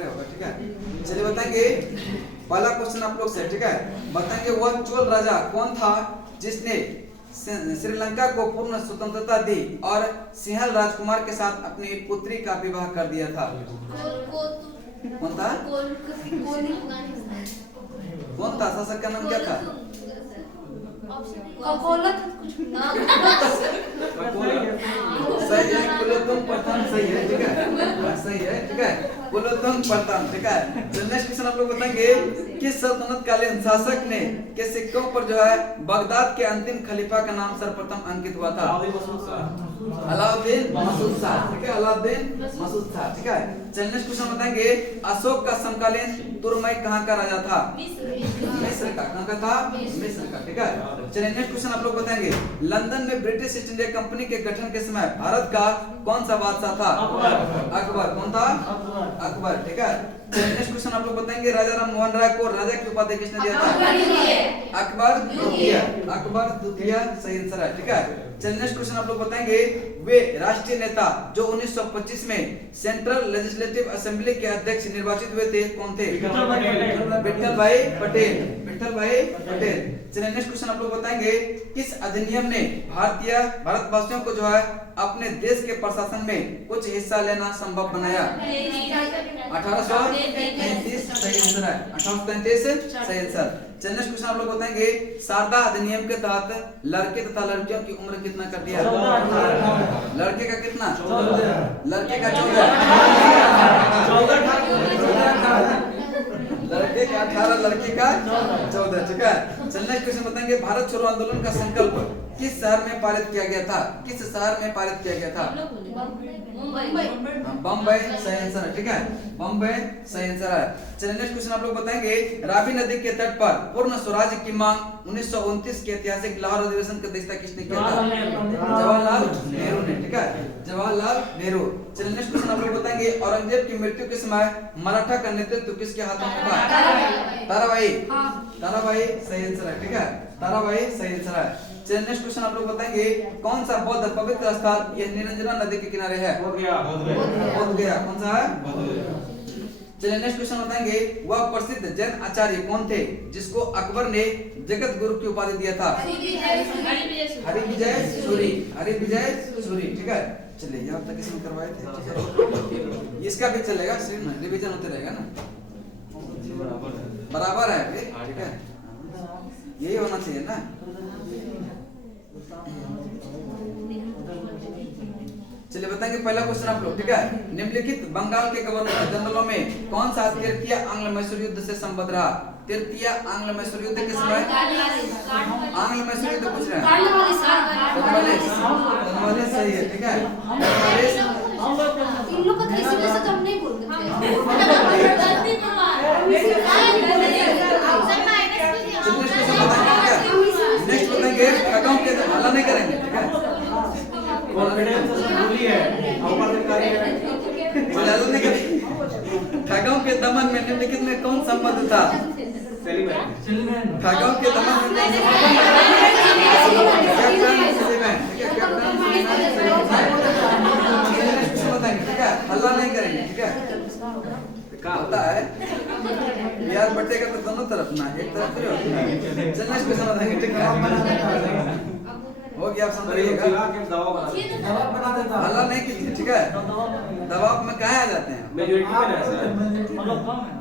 रहे होगा, ठीक है। चलिए बताएंगे पहला क्वेश्चन आप लोग से, ठीक है। बताएंगे वह चोल राजा कौन था जिसने श्रीलंका को पूर्ण स्वतंत्रता दी और सिंहल राजकुमार के साथ अपनी पुत्री का विवाह कर दिया था? कौन था? कौन था? शासक का नाम क्या था? सही है, कुलोत्तुंग प्रथम सही है, ठीक है, सही है, ठीक है, कुलोत्तुंग प्रथम, ठीक है। नेक्स्ट क्वेश्चन आप लोग बताएंगे किस सल्तनत कालीन शासक ने के सिक्कों पर जो है बगदाद के अंतिम खलीफा का नाम सर्वप्रथम अंकित हुआ था? अलाउद्दीन मसूद शाह, ठीक है, अलाउद्दीन मसूद शाह, ठीक है। चलिए नेक्स्ट क्वेश्चन बताएंगे अशोक का समकालीन तुर्मई कहाँ का राजा था? मिस्र का। कहाँ का था? मिस्र का, ठीक है। चलिए नेक्स्ट क्वेश्चन आप लोग बताएंगे लंदन में ब्रिटिश ईस्ट इंडिया कंपनी के गठन के समय भारत का कौन सा बादशाह था? अकबर। कौन था? अकबर, ठीक है। नेक्स्ट क्वेश्चन आप लोग बताएंगे राजा राम मोहन राय को राजा की उपाधि किसने दिया था? अकबर द्वितीय। अकबर द्वितीय सही आंसर है, ठीक है। चलिए नेक्स्ट क्वेश्चन आप लोग बताएंगे वे राष्ट्रीय नेता जो 1925 में सेंट्रल लेजिस्लेटिव असेंबली के अध्यक्ष निर्वाचित हुए थे कौन थे? विठल भाई पटेल। विठल भाई पटेल। चलिए नेक्स्ट क्वेश्चन आप लोग बताएंगे किस अधिनियम ने भारतवासियों को जो है अपने देश के प्रशासन में कुछ हिस्सा लेना संभव बनाया? 1833 सही आंसर है, 1833 सही आंसर। चलिए नेक्स्ट क्वेश्चन आप लोग बताएंगे शारदा अधिनियम के तहत लड़के तथा लड़कियों की उम्र कितना कर दिया? लड़के का कितना? लड़के का 14, लड़के का 18, लड़की का 14, ठीक है। चलिए नेक्स्ट क्वेश्चन बताएंगे भारत छोड़ो आंदोलन का संकल्प किस शहर में पारित किया गया था? किस शहर में पारित किया गया था? बम्बई सही आंसर है, ठीक है, बम्बई सही आंसर है। चलिए नेक्स्ट क्वेश्चन आप लोग बताएंगे रावी नदी के तट पर पूर्ण स्वराज की मांग 1929 के ऐतिहासिक लाहौर अधिवेशन की अध्यक्षता किसने किया था? जवाहरलाल नेहरू ने, ठीक है, जवाहरलाल नेहरू। चलिए नेक्स्ट क्वेश्चन आप लोग बताएंगे औरंगजेब की मृत्यु के समय मराठा का नेतृत्व किसके हाथों में था? ताराबाई। ताराबाई सही आंसर है, ठीक है, ताराबाई सही आंसर है। चलिए नेक्स्ट क्वेश्चन आप लोग बताएंगे कौन सा बौद्ध पवित्र स्थल यह निरंजना नदी के किनारे है? बोध गया। कौन सा है? चलिए नेक्स्ट क्वेश्चन बताएंगे वह प्रसिद्ध जैन आचार्य कौन थे जिसको अकबर ने जगत गुरु की उपाधि दिया था? हरिविजय सूरी। हरिविजय सूरी, ठीक है। चलिए यहाँ तक किसने करवाए थे? इसका भी चलेगा, रिवीजन होते रहेगा ना, बराबर है, ठीक है, यही होना चाहिए ना। चलिए बताएंगे पहला क्वेश्चन आप लोग, ठीक है। निम्नलिखित बंगाल के गवर्नर जनरलों में कौन सा तृतीय आंग्ल मैसूर युद्ध से संबद्ध रहा? तृतीय आंग्ल मैसूर युद्ध के समय आंग्ल मैसूर युद्ध पूछ रहे हैं, कॉर्नवालिस सही है, ठीक है, इन लोग को तो इसी वजह से तो हम नहीं बोलते नेक्स्ट बताएंगे अकाउंट के हल्ला नहीं करेंगे, ठीक है, ठगाओं के दमन में निम्नलिखित में कौन संबंध था? ठगाओं के दमन में हल्ला नहीं करेंगे, ठीक है, क्या होता है यार बटेगा तो दोनों तरफ ना, एक तरफ थोड़ी होती है। चलिए नेक्स्ट क्वेश्चन बताएंगे, ठीक है, हो गया, आप समझिएगा, हल्ला नहीं कीजिए, ठीक है, दबाव में कहाँ आ जाते हैं?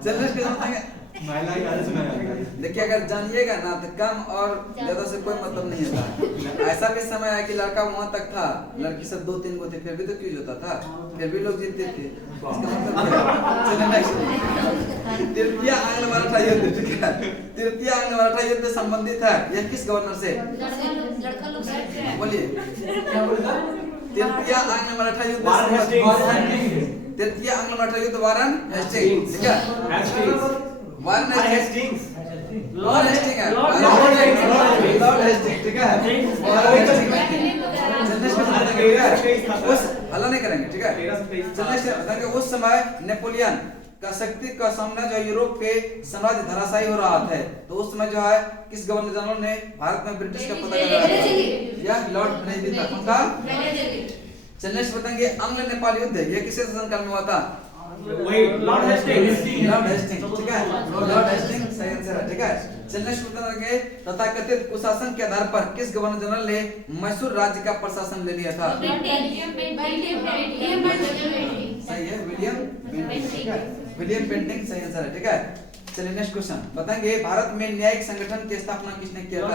चलिए नेक्स्ट क्वेश्चन बताएंगे। देखिए अगर जानिएगा ना तो कम और ज्यादा से कोई मतलब नहीं होता। ऐसा भी समय है कि लड़का वहां तक था, लड़की सब 2-3 गो थे, फिर भी तो क्यों होता था, फिर भी लोग जीतते थे, इसका मतलब क्या? तृतीय आंग्ल मराठा युद्ध, ठीक है, तृतीय आंग्ल मराठा युद्ध संबंधित है यह किस गवर्नर से? बोलिए, तृतीय आंग्ल मराठा युद्ध, तृतीय आंग्ल मराठा युद्ध वारन हेस्टिंग्स, ठीक है, वारन हेस्टिंग्स, लॉर्ड हेस्टिंग्स है, लॉर्ड हेस्टिंग्स, ठीक है, उस हल्ला नहीं करेंगे, ठीक है। चलिए उस समय नेपोलियन का शक्ति का सामना जो यूरोप के साम्राज्य धराशायी हो रहा था, तो उस समय जो है किस गवर्नर जनरल ने भारत में ब्रिटिश का पता लगाया? यह लॉर्ड ब्रेनेजी था। कौन था? चलिए नेक्स्ट बताएंगे आंग्ल नेपाल युद्ध यह किसके शासनकाल में हुआ था? वही लॉर्ड हेस्टिंग। लॉर्ड हेस्टिंग, ठीक है, लॉर्ड हेस्टिंग सही आंसर है, ठीक है। चलिए नेक्स्ट क्वेश्चन करेंगे, तथाकथित कुशासन के आधार पर किस गवर्नर जनरल ने मैसूर राज्य का प्रशासन ले लिया था? सही है, विलियम बेंटिंग, ठीक है, विलियम बेंटिंग सही आंसर है, ठीक है। चलिए नेक्स्ट क्वेश्चन बताएंगे, भारत में न्यायिक संगठन की स्थापना किसने किया था?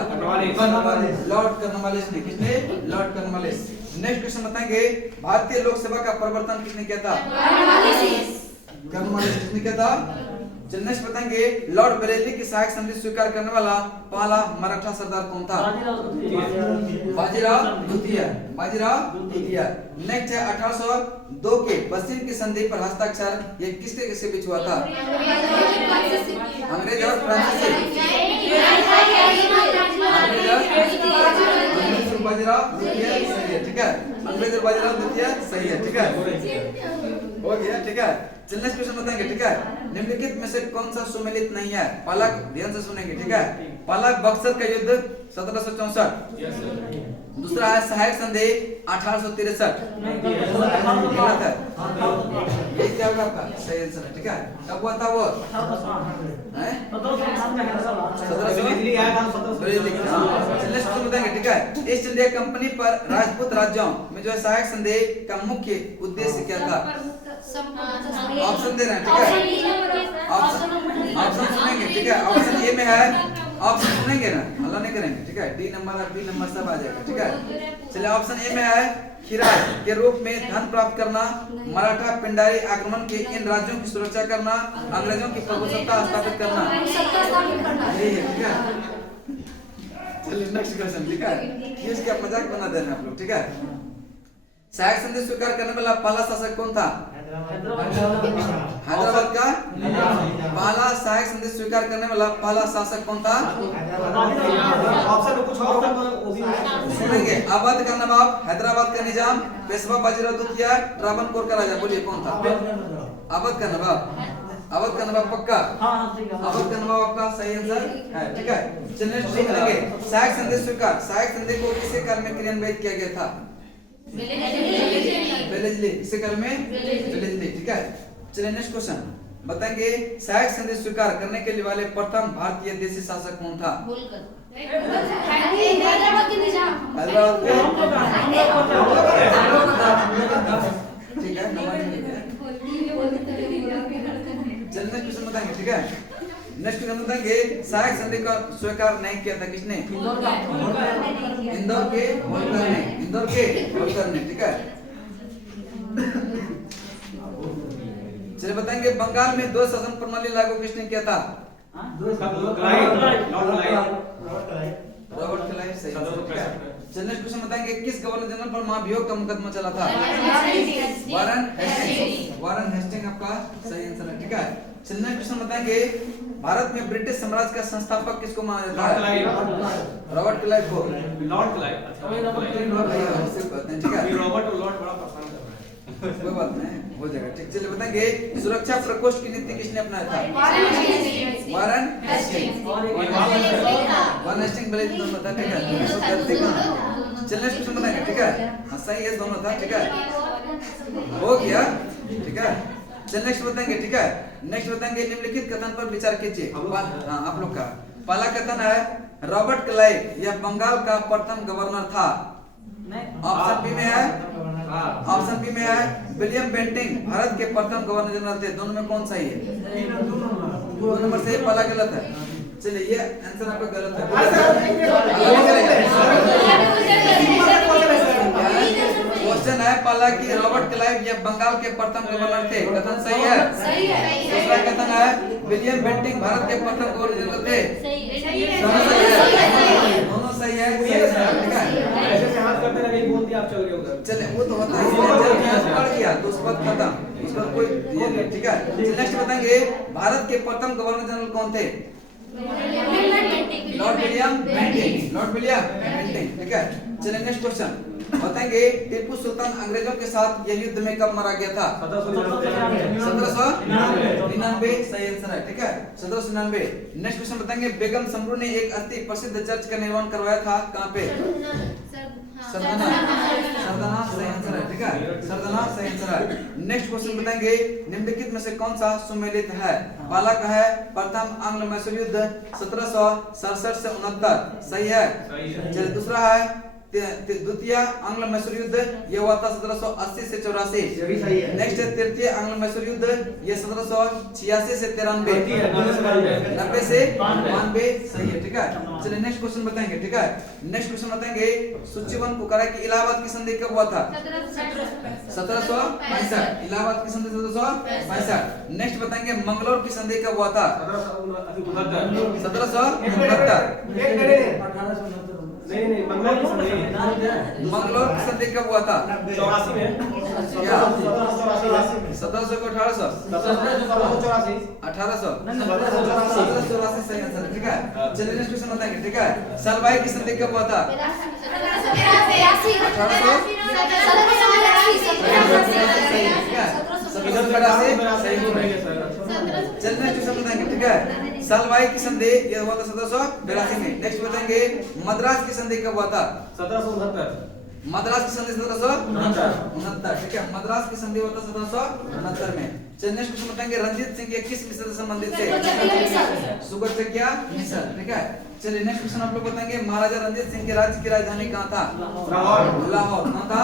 लॉर्ड कॉर्नवालिस ने। किसने? Lord Cornwallis. नेक्स्ट क्वेश्चन बताएंगे, भारतीय लोक सेवा का प्रवर्तन किसने किया था? कॉर्नवालिस किसने किया था? चलिए नेक्स्ट बताएंगे, लॉर्ड बरेली की सहायक संधि स्वीकार करने वाला पहला मराठा सरदार कौन था? बाजीराव द्वितीय। बाजीराव द्वितीय। नेक्स्ट है 1802 के बस्तीन की संधि पर हस्ताक्षर ये किसके बीच हुआ था? अंग्रेज और फ्रांसीसी। बाजीराव द्वितीय सही है, ठीक है, अंग्रेज और बाजीराव द्वितीय सही है, ठीक है, हो गया, ठीक है। चलिए नेक्स्ट क्वेश्चन बताएंगे, ठीक है, निम्नलिखित में से कौन सा सुमेलित नहीं है? पालाक, ध्यान से सुनेंगे, ठीक है, पालाक बक्सर का युद्ध 1764। दूसरा है सहायक संधि 1863। गलत है, ये क्या होगा आपका? सही आंसर है, ठीक है। कब हुआ था वो? 1700 बताएंगे, ठीक है। ईस्ट इंडिया कंपनी पर राजपूत राज्यों में जो है सहायक संधि का मुख्य उद्देश्य क्या था? ऑप्शन दे रहे हैं, ठीक है, ऑप्शन सुनेंगे, ठीक है। ऑप्शन ए में है, ऑप्शन सुनेंगे ना, हल्ला नहीं करेंगे, ठीक है, डी नंबर और बी नंबर सब आ जाएगा, ठीक है। चलिए ऑप्शन ए में है, खिराज के रूप में धन प्राप्त करना, मराठा पिंडारी आक्रमण के इन राज्यों की सुरक्षा करना, अंग्रेजों की प्रभुसत्ता स्थापित करना, यही है, ठीक है। चलिए नेक्स्ट क्वेश्चन, ठीक है, ये इसका मजाक बना दे रहे हैं आप लोग, ठीक है। सहायक संधि स्वीकार करने वाला पहला शासक कौन था? हैदराबाद का पहला सहायक संधि स्वीकार करने वाला पहला शासक कौन था? सुनेंगे, अवध का नवाब, हैदराबाद का निजाम, पेशवा बाजीराव द्वितीय, ट्रावनकोर का राजा, बोलिए कौन था? अवध का नवाब। अवध का नवाब पक्का? अवध का नवाब आपका सही आंसर है, ठीक है। चलिए सुनेंगे, सहायक संधि स्वीकार, सहायक संधि को किस काल में क्रियान्वित किया गया था? वेलेस्ली, इसे काल में वेलेस्ली, ठीक है। चलिए नेक्स्ट क्वेश्चन बताएंगे, सहायक संधि स्वीकार करने के लिए वाले प्रथम भारतीय देशी शासक कौन था? हैदराबाद के निजाम। हैदराबाद के, ठीक है, चलिए नेक्स्ट क्वेश्चन बताएंगे, ठीक है। नेक्स्ट क्वेश्चन बताएंगे, सहायक संधि का स्वीकार नहीं किया था किसने? इंदौर के होलकर ने, इंदौर के होलकर ने, ठीक है। चलिए बताएंगे, बंगाल में दो शासन प्रणाली लागू किसने किया था? रॉबर्ट क्लाइव सही है, ठीक है। चलिए नेक्स्ट क्वेश्चन बताएंगे, किस गवर्नर जनरल पर महाभियोग का मुकदमा चला था? वारन हेस्टिंग। वारन हेस्टिंग आपका सही आंसर है, ठीक है। चलिए नेक्स्ट क्वेश्चन बताएंगे, भारत में ब्रिटिश साम्राज्य का संस्थापक किसको माना जाता है? रॉबर्ट क्लाइव को। लॉर्ड क्लाइव, ठीक है, रॉबर्ट और लॉर्ड बड़ा परेशान कर रहा है। कोई बात नहीं, हो जाएगा, ठीक। चलिए बताएंगे, सुरक्षा प्रकोष्ठ की नीति किसने अपनाया था? वारन हेस्टिंग। वारन हेस्टिंग भले ही दोनों था, ठीक है, चलिए नेक्स्ट क्वेश्चन बताएंगे, ठीक है, हाँ सही है, दोनों था, ठीक है, हो गया, ठीक है। चलिए नेक्स्ट बताएंगे, ठीक है। नेक्स्ट बताएंगे, निम्नलिखित कथन पर विचार कीजिए। हाँ आप लोग का पहला कथन है, रॉबर्ट क्लाइव यह बंगाल का प्रथम गवर्नर था। ऑप्शन बी में है, ऑप्शन बी में है, विलियम बेंटिंग भारत के प्रथम गवर्नर जनरल थे। दोनों में कौन सही है? दो नंबर सही, पहला गलत है। चलिए ये आंसर आपका गलत है, क्वेश्चन है पहला कि रॉबर्ट क्लाइव ये बंगाल के प्रथम गवर्नर थे, कथन सही है? दूसरा कथन है, विलियम बेंटिंग भारत के प्रथम गवर्नर जनरल थे, दोनों सही है, ठीक है। हाथ करते रहे, बोल दिया आप चल गए उधर। चले वो तो होता है, जब पढ़ गया तो उसके बाद खत्म, उसके बाद कोई ये नहीं, ठीक है। नेक्स्ट बताएंगे, भारत के प्रथम गवर्नर जनरल कौन थे? Lord William Bentinck. Lord William Bentinck, ठीक है। चलिए नेक्स्ट क्वेश्चन बताएंगे, टीपू सुल्तान अंग्रेजों के साथ यह युद्ध में कब मारा गया था? 1799 सही आंसर है, ठीक है, 1799। नेक्स्ट क्वेश्चन बताएंगे, बेगम समरू ने एक अति प्रसिद्ध चर्च का निर्माण करवाया था, कहाँ पे? सर्वनाश सही आंसर है, ठीक है, सर्वनाश सही आंसर है। नेक्स्ट क्वेश्चन बताएंगे निम्नलिखित में से कौन सा सुमेलित है? पहला का है प्रथम आंग्ल मैसूर युद्ध 1767 से 69, सही है। चलिए दूसरा है द्वितीय आंग्ल मैसूर युद्ध, ये हुआ था 1780 से 84, ये भी सही है। नेक्स्ट है तृतीय आंग्ल मैसूर युद्ध, ये 1786 से 93, 90 से 92, सही है, ठीक है। चलिए नेक्स्ट क्वेश्चन बताएंगे, ठीक है। नेक्स्ट क्वेश्चन बताएंगे सूचीबद्ध पुकारा की इलाहाबाद की संधि कब हुआ था? 1765, इलाहाबाद की संधि 1765। नेक्स्ट बताएंगे मंगलौर की संधि कब हुआ था? 1769। नहीं मंगलौर की संधि मंगलौर की संधि कब हुआ था? 84 में। क्या 1700 को 1800? 1800 1784 सही आंसर, ठीक है। चलिए नेक्स्ट क्वेश्चन बताएंगे, ठीक है। सलवाई की संधि कब हुआ था? 1882 बताएंगे, ठीक है। सलवाई की संधि ये हुआ था 1782 में। नेक्स्ट बताएंगे मद्रास की संधि कब हुआ था? 1769। मद्रास की संधि 1769, ठीक है। मद्रास की संधि हुआ था 1769 में। चलिए नेक्स्ट क्वेश्चन बताएंगे रंजीत सिंह ये किस मिसल से संबंधित थे? सुगर से क्या मिसल, ठीक है। चलिए नेक्स्ट क्वेश्चन आप लोग बताएंगे महाराजा रंजीत सिंह के राज्य की राजधानी कहाँ था? लाहौर। कहाँ था?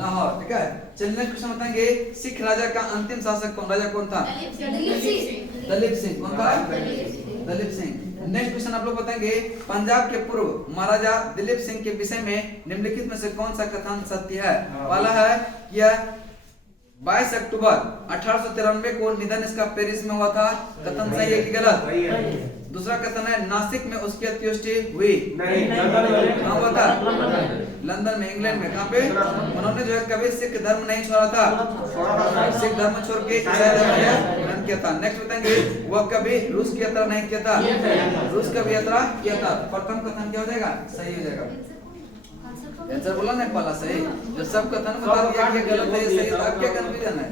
लाहौर, ठीक है। चलिए नेक्स्ट क्वेश्चन बताएंगे सिख राजा का अंतिम शासक कौन? राजा कौन था? दलीप सिंह। कौन था? दलीप सिंह। नेक्स्ट क्वेश्चन आप लोग बताएंगे पंजाब के पूर्व महाराजा दिलीप सिंह के विषय में निम्नलिखित में से कौन सा कथन सत्य है? पहला है यह 22 अक्टूबर 1893 को निधन इसका पेरिस में हुआ था, कथन सही है कि गलत? दूसरा कथन है नासिक में उसकी अंत्येष्टि हुई, कहाँ हुआ था? लंदन में, इंग्लैंड में। कहाँ पे? उन्होंने जो है कभी सिख धर्म नहीं छोड़ा था, सिख धर्म छोड़ के ईसाई धर्म ग्रहण किया था। नेक्स्ट बताएंगे वह कभी रूस की यात्रा नहीं किया था, रूस का भी यात्रा किया था। प्रथम कथन क्या हो जाएगा? सही हो जाएगा। आंसर बोला नहीं पहला सही, जो सब कथन बता दिया कि गलत है ये सही, तो अब क्या कंफ्यूजन है?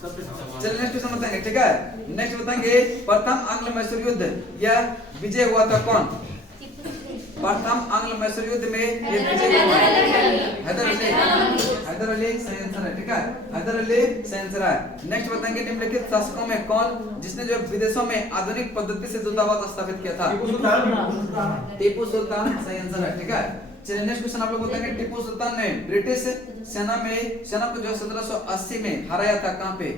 चलिए नेक्स्ट क्वेश्चन बताएंगे, ठीक है। नेक्स्ट बताएंगे प्रथम आंग्ल मैसूर युद्ध यह विजय हुआ था कौन? प्रथम आंग्ल मैसूर युद्ध में ये विजय हुआ हैदर अली सही आंसर है, ठीक है। हैदर अली सही आंसर है। नेक्स्ट बताएंगे निम्नलिखित शासकों में कौन जिसने जो विदेशों में आधुनिक पद्धति से दूतावास स्थापित किया था? टीपू सुल्तान सही आंसर है, ठीक है। चलिए नेक्स्ट क्वेश्चन आप लोग बताएंगे टीपू सुल्तान ने ब्रिटिश सेना को जो 1780 में हराया था, कहाँ पे?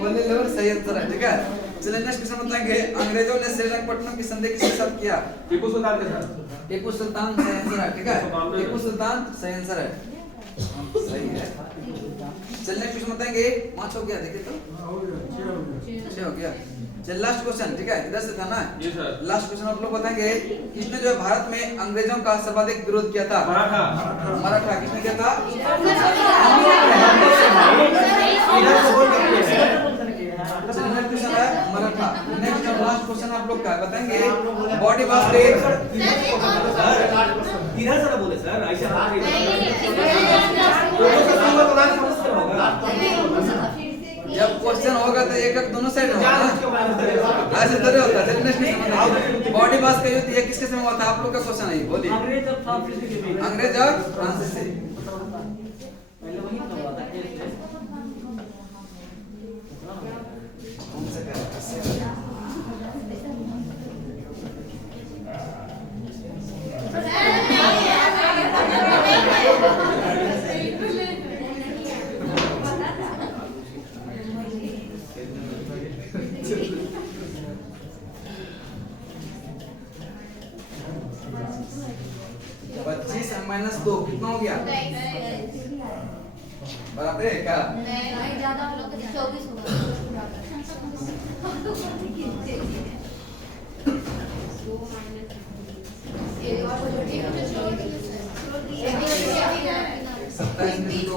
पोलेलोर सही आंसर है, ठीक है। चलिए नेक्स्ट क्वेश्चन बताएंगे अंग्रेजों ने श्रीरंगपट्टनम की संधि किसके साथ किया? टीपू सुल्तान के साथ। टीपू सुल्तान सही आंसर है, ठीक है। टीपू सुल्तान सही आंसर है, सही है। चलिए नेक्स्ट क्वेश्चन बताएंगे 5 हो गया, देखिए तो 6 हो गया। चलिए लास्ट क्वेश्चन, ठीक है, इधर से था ना? जी सर। लास्ट क्वेश्चन आप लोग बताएंगे किसने जो है भारत में अंग्रेजों का सर्वाधिक विरोध किया था? मराठा। किसने किया था? चलिए नेक्स्ट क्वेश्चन है मराठा। नेक्स्ट और लास्ट क्वेश्चन आप लोग का बताएंगे बॉडी मास पे इधर से ना बोले सर, ऐसे जब क्वेश्चन होगा तो एक दोनों साइड होगा ना, ऐसे थोड़ी होता है। नेक्स्ट क्वेश्चन बॉडी मास का युद्ध ये किसके समय हुआ था? आप लोग का क्वेश्चन है, बोलिए। अंग्रेज और फ्रांसीसी। -2 कितना हो गया? बराबर है क्या? नहीं ज्यादा हम लोग 24 होगा। ये 27 में 2